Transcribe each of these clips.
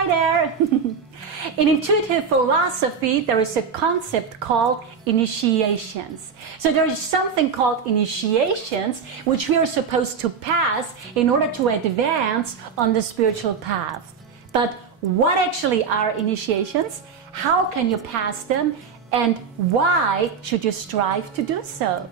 Hi there! In intuitive philosophy, there is a concept called initiations. So there is something called initiations which we are supposed to pass in order to advance on the spiritual path. But what actually are initiations? How can you pass them? And why should you strive to do so?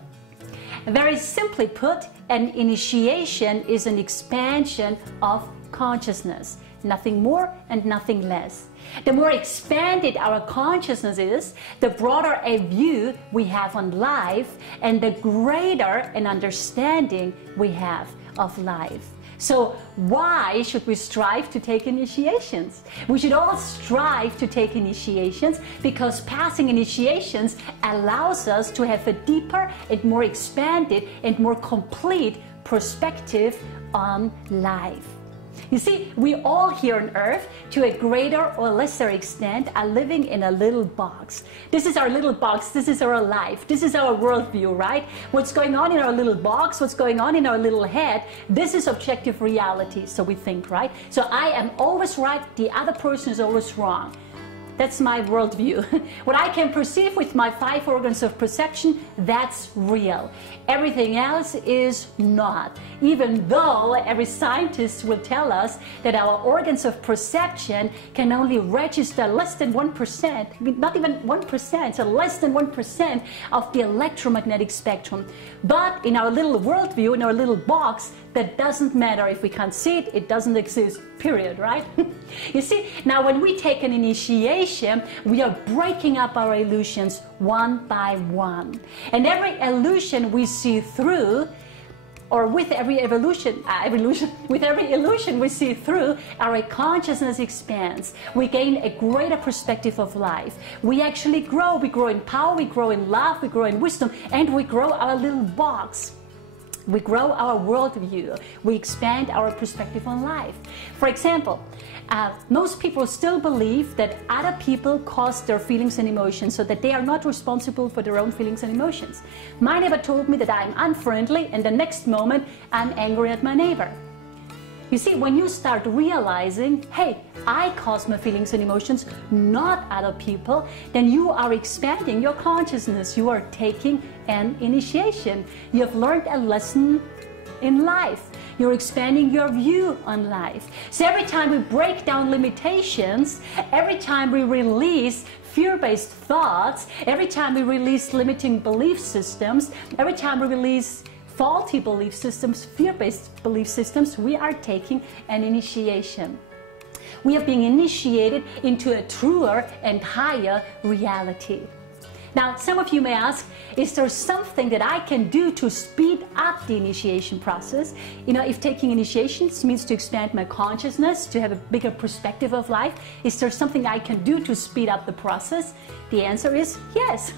Very simply put, an initiation is an expansion of consciousness. Nothing more and nothing less. The more expanded our consciousness is, the broader a view we have on life and the greater an understanding we have of life. So why should we strive to take initiations? We should all strive to take initiations because passing initiations allows us to have a deeper and more expanded and more complete perspective on life. You see, we all here on earth, to a greater or lesser extent, are living in a little box. This is our little box, this is our life, this is our worldview, right? What's going on in our little box, what's going on in our little head, this is objective reality, so we think, right? So I am always right, the other person is always wrong. That's my worldview. What I can perceive with my 5 organs of perception, that's real. Everything else is not. Even though every scientist will tell us that our organs of perception can only register less than 1%, not even 1%, so less than 1% of the electromagnetic spectrum. But in our little worldview, in our little box, that doesn't matter. If we can't see it, it doesn't exist, period, right? You see, now when we take an initiation, we are breaking up our illusions one by one. And every illusion we see through, or with every with every illusion we see through, our consciousness expands. We gain a greater perspective of life. We actually grow. We grow in power, we grow in love, we grow in wisdom, and we grow our little box. We grow our worldview. We expand our perspective on life. For example, most people still believe that other people cause their feelings and emotions, so that they are not responsible for their own feelings and emotions. My neighbor told me that I'm unfriendly, and the next moment I'm angry at my neighbor. You see, when you start realizing, hey, I cause my feelings and emotions, not other people, then you are expanding your consciousness. You are taking an initiation. You have learned a lesson in life. You're expanding your view on life. So every time we break down limitations, every time we release fear-based thoughts, every time we release limiting belief systems, every time we release faulty belief systems, fear-based belief systems, we are taking an initiation. We are being initiated into a truer and higher reality. Now, some of you may ask, is there something that I can do to speed up the initiation process? You know, if taking initiations means to expand my consciousness, to have a bigger perspective of life, is there something I can do to speed up the process? The answer is yes.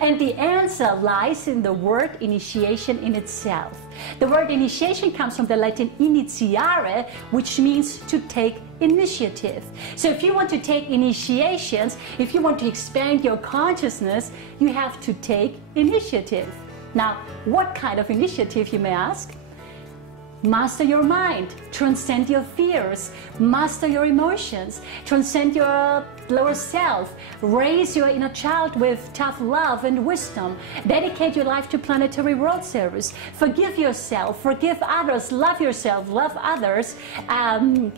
And the answer lies in the word initiation in itself. The word initiation comes from the Latin initiare, which means to take initiative. So if you want to take initiations, if you want to expand your consciousness, you have to take initiative. Now, what kind of initiative, you may ask? Master your mind, transcend your fears, master your emotions, transcend your lower self, raise your inner child with tough love and wisdom, dedicate your life to planetary world service, forgive yourself, forgive others, love yourself, love others, and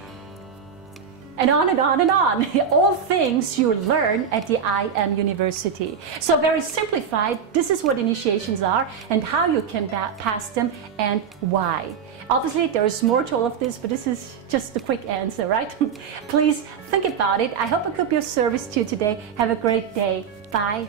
on and on and on. All things you learn at the I Am University. So very simplified, this is what initiations are and how you can pass them and why. Obviously, there is more to all of this, but this is just the quick answer, right? Please think about it. I hope I could be of service to you today. Have a great day. Bye.